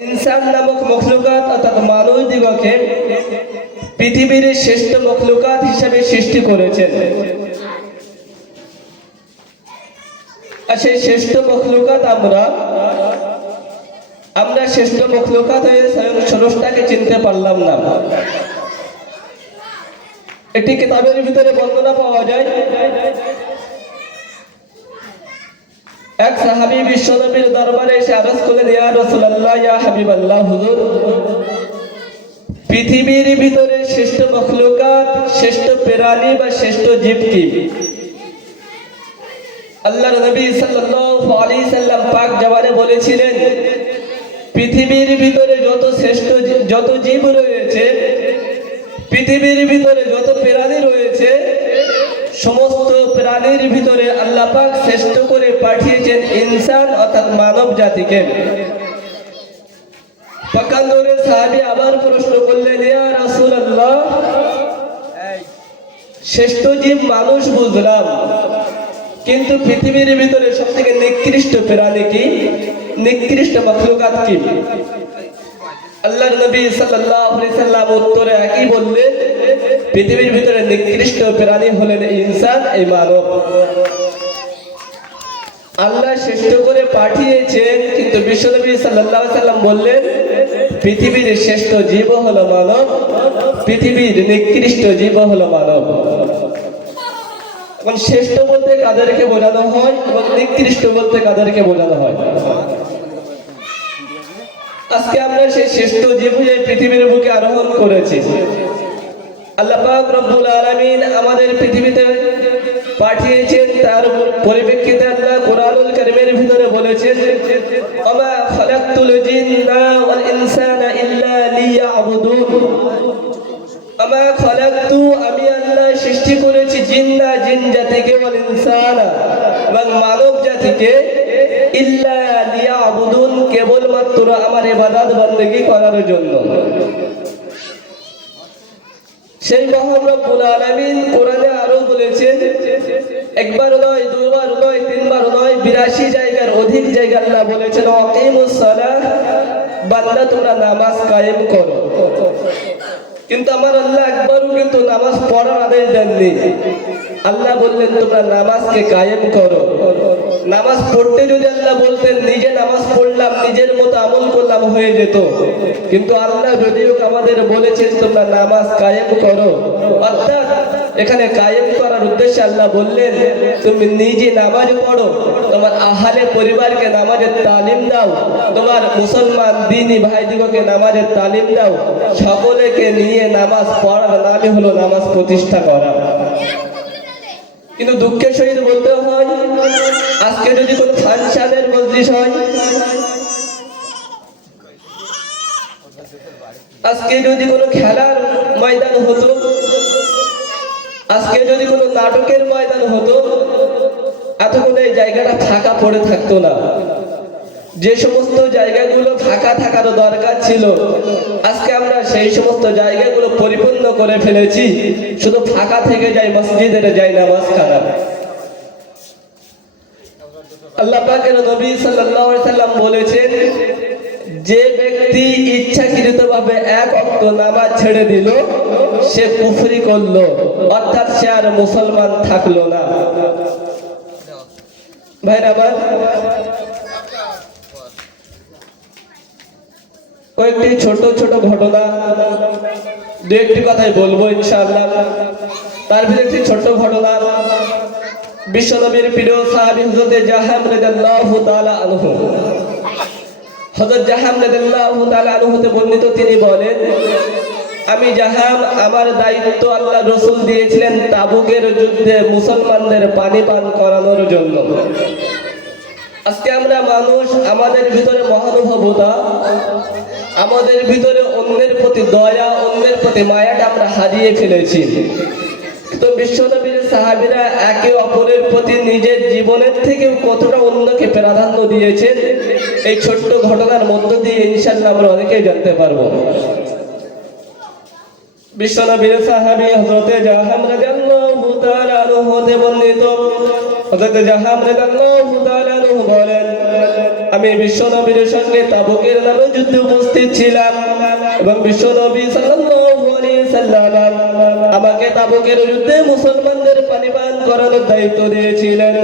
ইনসান নামক মখলুকাত অর্থাৎ মানব দিগকে পৃথিবীর শ্রেষ্ঠ মখলুকাত হিসেবে সৃষ্টি করেছেন। আর সেই শ্রেষ্ঠ মখলুকাত আমরা শ্রেষ্ঠ মখলুকাত হয়ে স্বয়ং স্রষ্টাকে চিনতে পারলাম না। একটি কিতাবের ভিতরে বর্ণনা পাওয়া যায়, এক সাহাবী বিশ্বনবীর দরবারে এসে আরজ করলেন, ইয়া রাসূলুল্লাহ, ইয়া হাবিবাল্লাহ, হুজুর, পৃথিবীর ভিতরে শ্রেষ্ঠ মখলুকাত, শ্রেষ্ঠ প্রাণী বা শ্রেষ্ঠ জীব কি? আল্লাহর নবী সাল্লাল্লাহু আলাইহি সাল্লাম পাক জবানে বলেছিলেন, পৃথিবীর ভিতরে যত জীব রয়েছে, পৃথিবীর ভিতরে যত প্রাণী রয়েছে, সমস্ত প্রাণীর ভিতরে আল্লাহ পাক শ্রেষ্ঠ করে পাঠিয়েছেন ইনসান অর্থাৎ মানব জাতিকে। পাকান্দরে সাহাবী আবার প্রশ্ন করলেন, ইয়া রাসূলুল্লাহ, শ্রেষ্ঠ জীব মানুষ বুঝলাম, কিন্তু পৃথিবীর ভিতরে সবথেকে নিকৃষ্ট প্রাণী কি, নিকৃষ্ট মখলুকাত কি? আল্লাহর নবী সাল্লাল্লাহু আলাইহি সাল্লাম উত্তরে একই বললেন, পৃথিবীর ভিতরে নিকৃষ্ট প্রাণী হলেন ইনসান, এই মানব। আল্লাহ শ্রেষ্ঠ করে পাঠিয়েছেন, কিন্তু বিশ্বনবী সাল্লাল্লাহু আলাইহি সাল্লাম বললেন, পৃথিবীর শ্রেষ্ঠ জীব হলো মানব, পৃথিবীর নিকৃষ্ট জীব হলো মানব। এখন শ্রেষ্ঠ বলতে কাদেরকে বোঝানো হয় এবং নিকৃষ্ট বলতে কাদেরকে বোঝানো হয়? আজকে আমরা সেই শ্রেষ্ঠ জীব হয়ে পৃথিবীর বুকে আরোহণ করেছি। আল্লাহ পাক রব্বুল আলামিন আমাদের পৃথিবীতে পাঠিয়েছেন, তার পরিপ্রেক্ষিতে আল্লাহ কোরআনুল কারীমের ভিতরে বলেছেন, ওমা খালাকতুল জিন্না ওয়াল ইনসানা ইল্লা লিয়াবুদুন। ওমা খালাকতু, আমি আল্লাহ সৃষ্টি করেছি জিন জাতিকে, ওয়াল ইনসানা এবং মানব জাতিকে, ইল্লা লিয়াবুদুন, কেবলমাত্র আমার ইবাদত বندگی করার জন্য। সেই মহান রব্বুল আলামিন কোরআনে আরো বলেছেন, একবার নয়, দুইবার নয়, তিনবার নয়, 82 জায়গার অধিক জায়গা আল্লাহ বলেছেন, আকিমুস সালাহ, বান্দা তোমরা নামাজ কায়েম করো। কিন্তু আমার আল্লাহ একবারও কিন্তু নামাজ পড়ার আদেশ দেননি। আল্লাহ বললেন তোমরা নামাজকে কায়েম করো। নামাজ পড়তে যদি আল্লাহ বলতেন, নিজে নামাজ পড়লাম, নিজের মতো আমল করলাম, হয়ে যেত। কিন্তু আল্লাহ যদিও আমাদের বলেছেন তোমরা নামাজ কায়েম করো, অর্থাৎ এখানে কায়েম করার উদ্দেশ্যে আল্লাহ বললেন তুমি নিজে নামাজ পড়ো, তোমার আহলে পরিবারকে নামাজের তালিম দাও, তোমার মুসলমান দ্বীনি ভাইদিগকে নামাজের তালিম দাও। সকলকে নিয়ে নামাজ পড়ার নামই হলো নামাজ প্রতিষ্ঠা করা। কিন্তু দুঃখের সহিত বলতে হয়, আজকে যদি কোনো ফাংশনের মজলিস হয়, আজকে যদি কোনো খেলার ময়দান হতো, আজকে যদি কোনো নাটকের ময়দান হতো, এতক্ষণ এই জায়গাটা ফাঁকা পড়ে থাকতো না। যে সমস্ত জায়গাগুলো ফাঁকা থাকার দরকার ছিল, আজকে আমরা সেই সমস্ত জায়গাগুলো পরিপূর্ণ করে ফেলেছি। শুধু ফাঁকা থেকে যাই, মসজিদে যাই নামাজ খানা। আল্লাহ পাকের নবী সাল্লাল্লাহু আলাইহি সাল্লাম বলেছেন, যে ব্যক্তি ইচ্ছাকৃতভাবে এক ওয়াক্ত নামাজ ছেড়ে দিল, সে কুফরি করলো, অর্থাৎ সে আর মুসলমান থাকলো না। ভাইরা আমার, কয়েকটি ছোট ছোট ঘটনা, দু একটি কথাই বলবো ইনশাআল্লাহ। তার ভিতরে একটি ছোট ঘটনা, বিশ্বনবীর প্রিয় সাহাবী হযরত জাহাম রাদিয়াল্লাহু তাআলা আনহু, হযরত জাহাম রাদিয়াল্লাহু তাআলা আনহুতে বর্ণিত, তিনি বলেন, আমি জাহাম, আমার দায়িত্ব আল্লাহ রাসূল দিয়েছিলেন তাবুকের যুদ্ধে মুসলমানদের পানি পান করানোর জন্য। আজকে আমরা মানুষ, আমাদের ভিতরে মহানুভবতা, আমাদের ভিতরে অন্যের প্রতি দয়া, অন্যের প্রতি মায়াটা আমরা হারিয়ে ফেলেছি। তো বিশ্বনবীর সাহাবীরা একে অপরের প্রতি নিজের জীবনের থেকে কতটা অন্যকে প্রাধান্য দিয়েছেন, এই ছোট্ট ঘটনার মধ্য দিয়ে ইনশাআল্লাহ আমরা অনেকেই জানতে পারবো। বিশ্বনবীর সাহাবী হযরত জাহাম রাদিয়াল্লাহু তাআলা আনহু হতে বর্ণিত, হযরত জাহাম রাদিয়াল্লাহু তাআলা আনহু বলেন, আমি আমি বিশ্বনবীর সঙ্গে তাবুকের নামে যুদ্ধে উপস্থিত ছিলাম এবং বিশ্বনবী সাল্লাল্লাহু আলাইহি সাল্লাম আমাকে তাবুকের যুদ্ধে মুসলমানদের পানি পান করানোর দায়িত্ব দিয়েছিলেন।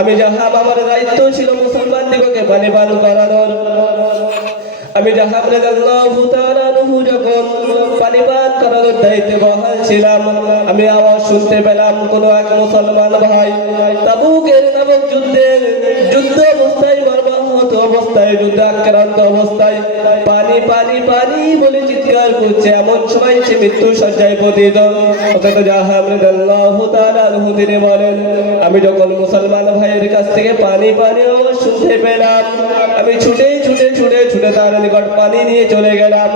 আমি জাহাব আমার দায়িত্ব ছিল মুসলমানদিগকে পানি পান করানোর। আমি জাহাব রাদিয়াল্লাহু তাআলা আনহু যখন পানি পান করানোর দায়িত্বে বহাল ছিলাম, আমি আওয়াজ শুনতে পেলাম কোন এক মুসলমান ভাই তাবুকের নামক যুদ্ধ অবস্থায় মর্মাহত অবস্থায় যুদ্ধাক্রান্ত অবস্থায় পানি পানি পানি বলে চিৎকার করছে। এমন সময় সে মৃত্যু শয্যায় পতিত। অথচ জাহাব রাদিয়াল্লাহু তাআলা আনহু তিনি বলেন, আমি যখন মুসলমান ভাইয়ের কাছ থেকে পানি পানি আওয়াজ শুনতে পেলাম, আমি ছুটে ছুটে ছুটে ছুটে তার নিকট পানি নিয়ে চলে গেলাম।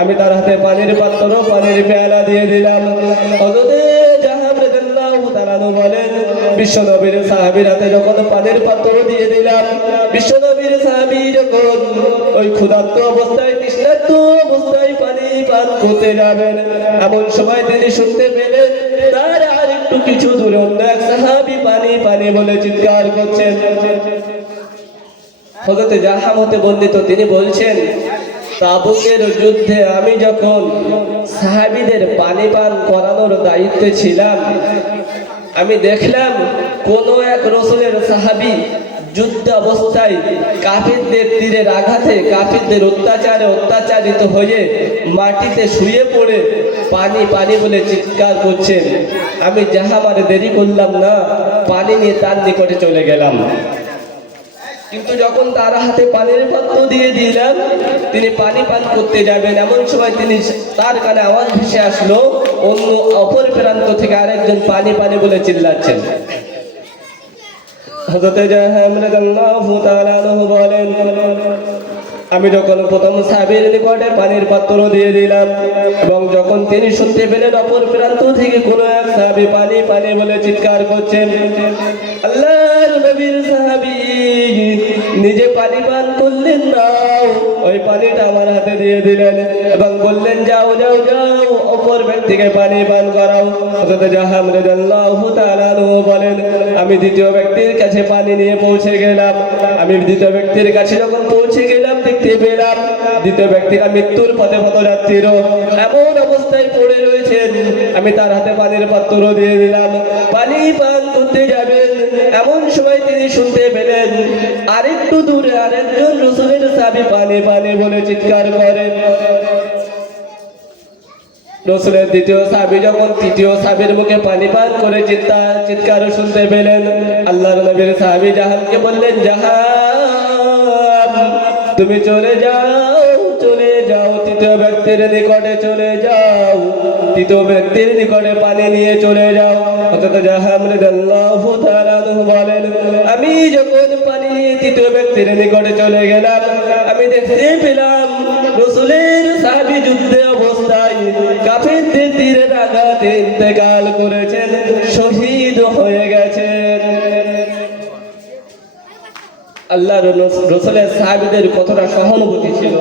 আমি তার হাতে পানির পাত্র পানির পেয়ালা দিয়ে দিলাম। হযরত জাহাব রাদিয়াল্লাহু তাআলা বলেন, বিশ্বনবীর সাহাবীর হাতে যখন পানির পাত্র দিয়ে দিলাম, বিশ্বনবীর সাহাবী যখন ওই ক্ষুধার্ত অবস্থায় তৃষ্ণার্ত অবস্থায় পানি পান করতে যাবেন, এমন সময় তিনি শুনতে পেলেন তার আর একটু কিছু দূরে অন্য এক সাহাবী পানি পানি বলে চিৎকার করছেন। হযরত জাহাব হতে বর্ণিত, তিনি বলছেন, তাবুকের যুদ্ধে আমি যখন সাহাবীদের পানি পান করানোর দায়িত্বে ছিলাম, আমি দেখলাম কোন এক রাসূলের সাহাবী যুদ্ধ অবস্থায় কাফিরদের তীরের আঘাতে কাফিরদের অত্যাচারে অত্যাচারিত হয়ে মাটিতে শুয়ে পড়ে পানি পানি বলে চিৎকার করছেন। আমি জাহাব আর দেরি করলাম না, পানি নিয়ে তার নিকটে চলে গেলাম। কিন্তু যখন তার হাতে পানির পাত্র দিয়ে দিলাম, তিনি পানি পান করতে যাবেন, এমন সময় তার কানে আওয়াজ ভেসে আসলো, অন্য অপর প্রান্ত থেকে আরেকজন পানি পানি বলে চিল্লাচ্ছেন। হযরত জাহাব রাদিয়াল্লাহু তাআলা আনহু বলেন, আমি যখন প্রথম সাহাবীর নিকটে পানির পাত্র দিয়ে দিলাম এবং যখন তিনি শুনতে পেলেন অপর প্রান্ত থেকে কোন এক সাহাবী পানি পানি বলে চিৎকার করছেন, আল্লাহর নবীর সাহাবী নিজে পানি পান করলেন না, ওই পানিটা আমার হাতে দিয়ে দিলেন এবং বললেন, যাও যাও যাও অপর ব্যক্তিকে পানি পান করাও। হযরত জাহাব রাদিয়াল্লাহু তাআলা আনহু বলেন, আমি দ্বিতীয় ব্যক্তির কাছে পানি নিয়ে পৌঁছে গেলাম। আমি দ্বিতীয় ব্যক্তির কাছে যখন পৌঁছে গেলাম, দেখতে পেলাম দ্বিতীয় ব্যক্তিরা মৃত্যুর পথে পথযাত্রীর এমন অবস্থায় পড়ে রয়েছেন। আমি তার হাতে পানির পাত্র দিয়ে দিলাম, পানি পান করতে যাবেন, এমন সময় তিনি শুনতে পেলেন আরেকটু দূরে আরেকজন রাসূলের সাহাবী পানি পানি বলে চিৎকার করেন। রাসূলের দ্বিতীয় সাহাবী যখন তৃতীয় সাহাবীর মুখে পানি পান করে চিৎকার শুনতে পেলেন, আল্লাহর নবীর সাহাবী জাহাবকে বললেন, জাহাব তুমি চলে যাও তৃতীয় ব্যক্তির নিকটে চলে যাও, তৃতীয় ব্যক্তির নিকটে পানি নিয়ে চলে যাও। হযরত জাহাব রাদিয়াল্লাহু তাআলা আনহু বলেন, আমি যখন পানি নিয়ে তৃতীয় ব্যক্তির নিকটে চলে গেলাম, আমি দেখতে পেলাম রাসূলের সাহাবী যুদ্ধে অবস্থায় কাফিরদের তীরের আঘাতে ইন্তেকাল করেছেন, শহীদ হয়ে গেছেন। আল্লাহর রাসূলের সাহাবীদের কতটা সহানুভূতি ছিল।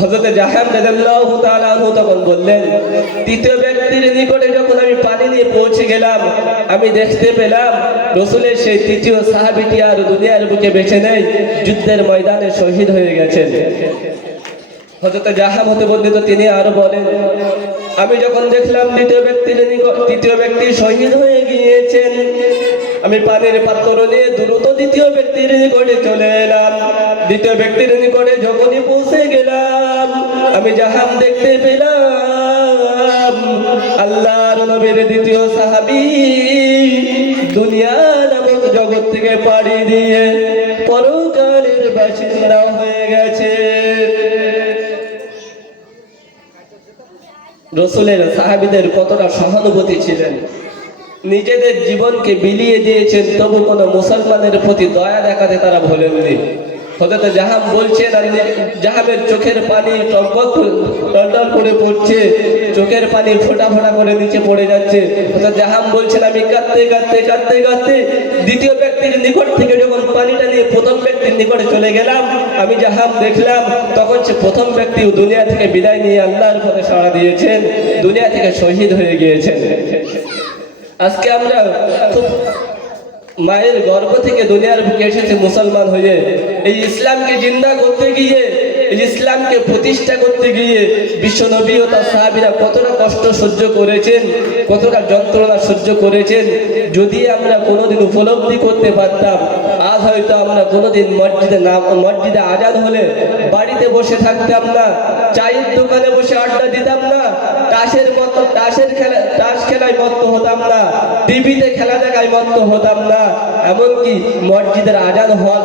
হযরত জাহাব রাদিয়াল্লাহু তাআলা আনহু তখন বললেন, তৃতীয় ব্যক্তির নিকটে যখন আমি পানি নিয়ে পৌঁছে গেলাম, আমি দেখতে পেলাম রাসূলের সেই তৃতীয় সাহাবীটি আর দুনিয়ার বুকে বেঁচে নেই, যুদ্ধের ময়দানে শহীদ হয়ে গেছেন। হযরত জাহাব হতে বর্ণিত, তিনি আরো বলেন, আমি যখন দেখলাম তৃতীয় ব্যক্তি শহীদ হয়ে গিয়েছেন, আমি পানির পাত্র নিয়ে দ্রুত দ্বিতীয় ব্যক্তির নিকটে চলে এলাম। দ্বিতীয় ব্যক্তির নিকটে যখনই পৌঁছে গেলাম, আমি জাহাব দেখতে পেলাম আল্লাহর নবীর দ্বিতীয় সাহাবী দুনিয়া নামক জগৎ থেকে পাড়ি দিয়ে পরকালের বাসিন্দা হয়ে গেছে। রাসূলের সাহাবীদের কতটা সহানুভূতি ছিলেন, নিজেদের জীবনকে বিলিয়ে দিয়েছেন, তবু কোনো মুসলমানের প্রতি দয়া দেখাতে তারা ভোলেননি। হযরত জাহাব বলছেন, আর জাহাবের চোখের পানি টলটল করে পড়ছে, চোখের পানি ফোঁটা ফোঁটা করে নিচে পড়ে যাচ্ছে। হযরত জাহাব বলছেন, আমি কাঁদতে কাঁদতে কাঁদতে কাঁদতে দ্বিতীয় ব্যক্তির নিকট থেকে যখন পানিটা নিয়ে প্রথম ব্যক্তির নিকটে চলে গেলাম, আমি জাহাব দেখলাম তখন সে প্রথম ব্যক্তি দুনিয়া থেকে বিদায় নিয়ে আল্লাহর পথে সাড়া দিয়েছেন, দুনিয়া থেকে শহীদ হয়ে গিয়েছেন। আজকে আমরা খুব মায়ের গর্ভ থেকে দুনিয়ার বুকে এসেছে মুসলমান হয়ে। এই ইসলামকে জিন্দা করতে গিয়ে, এই ইসলামকে প্রতিষ্ঠা করতে গিয়ে বিশ্বনবী ও তার সাহাবীরা কতটা কষ্ট সহ্য করেছেন, কতটা যন্ত্রণা সহ্য করেছেন। যদি আমরা কোনোদিন উপলব্ধি করতে পারতাম, আজ হয়তো আমরা কোনোদিন মসজিদে আজান হলে বাড়িতে বসে থাকতাম না, চায়ের দোকানে বসে আড্ডা দিতাম না, তাস খেলায় মত্ত হতাম না, টিভিতে খেলা দেখায় মত্ত হতাম না, এমনকি মসজিদের আজান হওয়া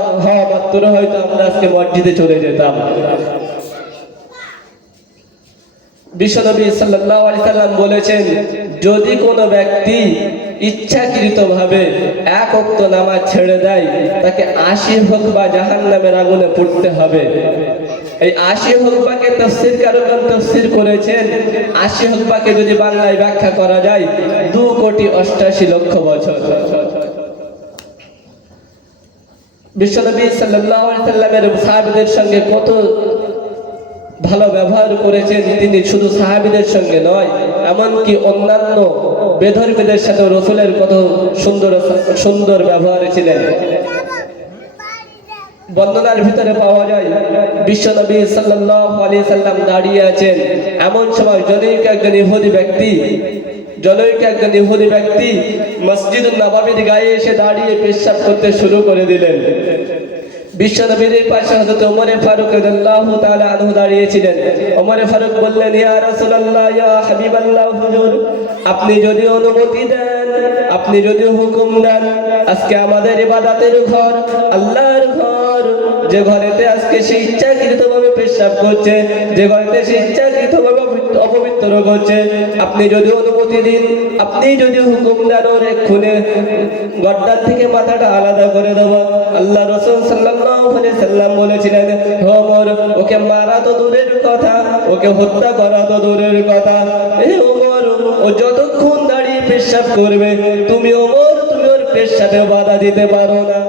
মাত্র হয়তো আমরা আজকে মসজিদে চলে যেতাম। বিশ্বনবী সাল্লাল্লাহু আলাইহি সাল্লাম বলেছেন, যদি কোনো ব্যক্তি ইচ্ছাকৃতভাবে এক ওয়াক্ত নামাজ ছেড়ে দেয়, তাকে 80 হুকবা জাহান্নামের আগুনে পুড়তে হবে। এই 80 হুকবাকে তাফসীরকারগণ তাফসীর করেছেন, 80 হুকবাকে যদি বাংলায় ব্যাখ্যা করা যায় 2,88,00,000 বছর। বিশ্বনবী সাল্লাল্লাহু আলাইহি সাল্লামের সাহাবীদের সঙ্গে কত ভালো ব্যবহার করেছেন তিনি, শুধু সাহাবীদের সঙ্গে নয়, এমনকি অন্যান্য বেধর্মীদের সাথে রাসূলের কত সুন্দর ব্যবহার ছিলেন। বর্ণনার ভিতরে পাওয়া যায় বিশ্বনবী সাল্লাল্লাহু আলাইহি সাল্লাম দাঁড়িয়ে আছেন, এমন সময় জনৈক একজন ইহুদি ব্যক্তি মসজিদুন নববীর গায়ে এসে দাঁড়িয়ে পেশাব করতে শুরু করে দিলেন। বিশ্বনবীর পাশে হযরত ওমর ফারুক রাদিয়াল্লাহু তাআলা আনহু দাঁড়িয়েছিলেন। ওমর ফারুক বললেন, ইয়া রাসূলুল্লাহ, ইয়া হাবিবাল্লাহ, হুজুর, আপনি যদি অনুমতি দেন, আপনি যদি হুকুম দেন, আজকে আমাদের ইবাদতের ঘর, আল্লাহর ঘর, যে ঘরেতে আজকে সে ইচ্ছাকৃতভাবে পেশাব করছে, যে ঘরেতে সে ইচ্ছাকৃতভাবে অপবিত্র করছে, আপনি যদি অনুমতি দিন, আপনি যদি হুকুম দেন, ওর এক্ষুনি গর্দান থেকে মাথাটা আলাদা করে দেব। আল্লাহ রাসূল সাল্লাল্লাহু আলাইহি সাল্লাম বলেছিলেন, ওমর, ওকে মারা তো দূরের কথা, ওকে হত্যা করা তো দূরের কথা, এই ওমর, ও যতক্ষণ দাঁড়িয়ে পেশাব করবে, তুমি ওমর, তুমি ওর পেশাবে বাধা দিতে পারো না।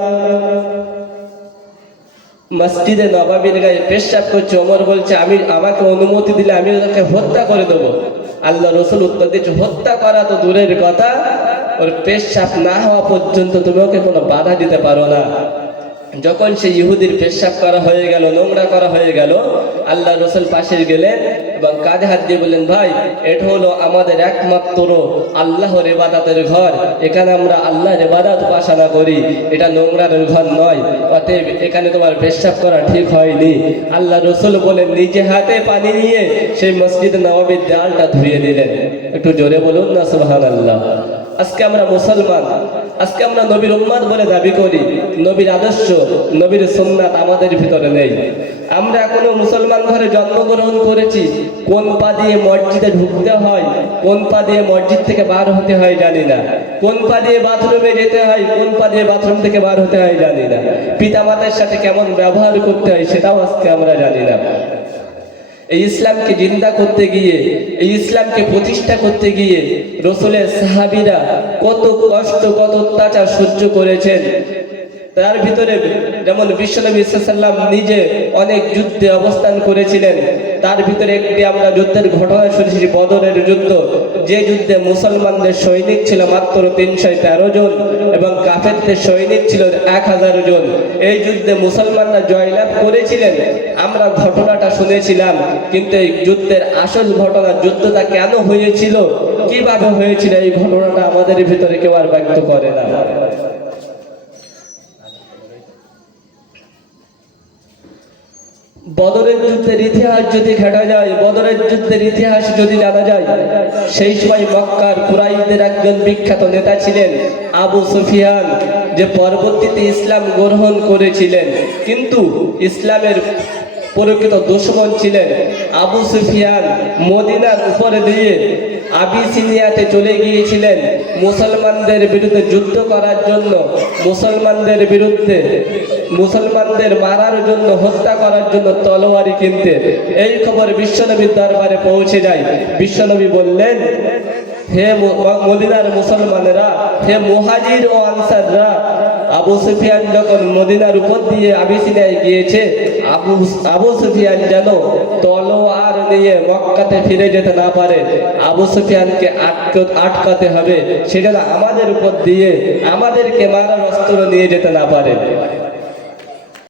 মসজিদে নববীর গায়ে পেশাব করছে, ওমর বলছে, আমাকে অনুমতি দিলে আমি ওকে হত্যা করে দেবো। আল্লাহ রাসূল উত্তর দিচ্ছে, হত্যা করা তো দূরের কথা, ওর পেশাব না হওয়া পর্যন্ত তুমি ওকে কোনো বাধা দিতে পারো না। যখন সেই ইহুদির পেশাব করা হয়ে গেল, নোংরা করা হয়ে গেল, আল্লাহ রাসূল পাশে গেলেন এবং কাঁধে হাত দিয়ে বললেন, ভাই, এটা হলো আমাদের একমাত্র আল্লাহর ইবাদতের ঘর, এখানে আমরা আল্লাহর ইবাদত উপাসনা করি, এটা নোংরার ঘর নয়, অতএব এখানে তোমার পেশাব করা ঠিক হয়নি। আল্লাহ রাসূল বলেন, নিজে হাতে পানি নিয়ে সেই মসজিদ নববীর দেয়ালটা ধুয়ে দিলেন। একটু জোরে বলুন না সুবহানাল্লাহ। আজকে আমরা মুসলমান, আজকে আমরা নবীর উম্মত বলে দাবি করি, নবীর আদর্শ, নবীর সুন্নাত আমাদের ভিতরে নেই। আমরা এখনো মুসলমান ঘরে জন্মগ্রহণ করেছি, কোন পা দিয়ে মসজিদে ঢুকতে হয়, কোন পা দিয়ে মসজিদ থেকে বার হতে হয় জানি না, কোন পা দিয়ে বাথরুমে যেতে হয়, কোন পা দিয়ে বাথরুম থেকে বার হতে হয় জানি না, পিতামাতার সাথে কেমন ব্যবহার করতে হয় সেটাও আজকে আমরা জানি না। এই ইসলামকে জিন্দা করতে গিয়ে, এই ইসলামকে প্রতিষ্ঠা করতে গিয়ে রাসূলের সাহাবীরা কত কষ্ট, কত অত্যাচার সহ্য করেছেন। তার ভিতরে যেমন বিশ্বনবী সাল্লাল্লাহু আলাইহি সাল্লাম নিজে অনেক যুদ্ধে অবস্থান করেছিলেন। তার ভিতরে একটি আমরা যুদ্ধের ঘটনা শুনেছি, বদরের যুদ্ধ, যে যুদ্ধে মুসলমানদের সৈনিক ছিল মাত্র 313 জন এবং কাফেরদের সৈনিক ছিল 1000 জন। এই যুদ্ধে মুসলমানরা জয়লাভ করেছিলেন, আমরা ঘটনাটা শুনেছিলাম, কিন্তু এই যুদ্ধের আসল ঘটনা, যুদ্ধটা কেন হয়েছিল, কিভাবে হয়েছিল, এই ঘটনাটা আমাদের ভিতরে কেউ আর ব্যক্ত করে না। বদরের যুদ্ধের ইতিহাস যদি ঘাটা যায়, বদরের যুদ্ধের ইতিহাস যদি জানা যায়, সেই সময় মক্কার কুরাইশদের একজন বিখ্যাত নেতা ছিলেন আবু সুফিয়ান, যে পরবর্তীতে ইসলাম গ্রহণ করেছিলেন, কিন্তু ইসলামের প্রকৃত দুশমন ছিলেন। আবু সুফিয়ান মদিনার উপরে দিয়ে আবিসিনিয়াতে চলে গিয়েছিলেন মুসলমানদের বিরুদ্ধে যুদ্ধ করার জন্য, মুসলমানদের মারার জন্য, হত্যা করার জন্য তলোয়ারি কিনতে। এই খবর বিশ্বনবীর দরবারে পৌঁছে যায়। বিশ্বনবী বললেন, হে মদিনার মুসলমানেরা, হে মুহাজির ও আনসাররা, আবু সুফিয়ান যখন মদিনার উপর দিয়ে আবিসিনিয়ায় গিয়েছে, আবু সুফিয়ান যেন তলোয়ার নিয়ে মক্কাতে ফিরে যেতে না পারে, আবু সুফিয়ানকে আটকাতে হবে, সে যেন আমাদের উপর দিয়ে আমাদেরকে মারার অস্ত্র নিয়ে যেতে না পারে।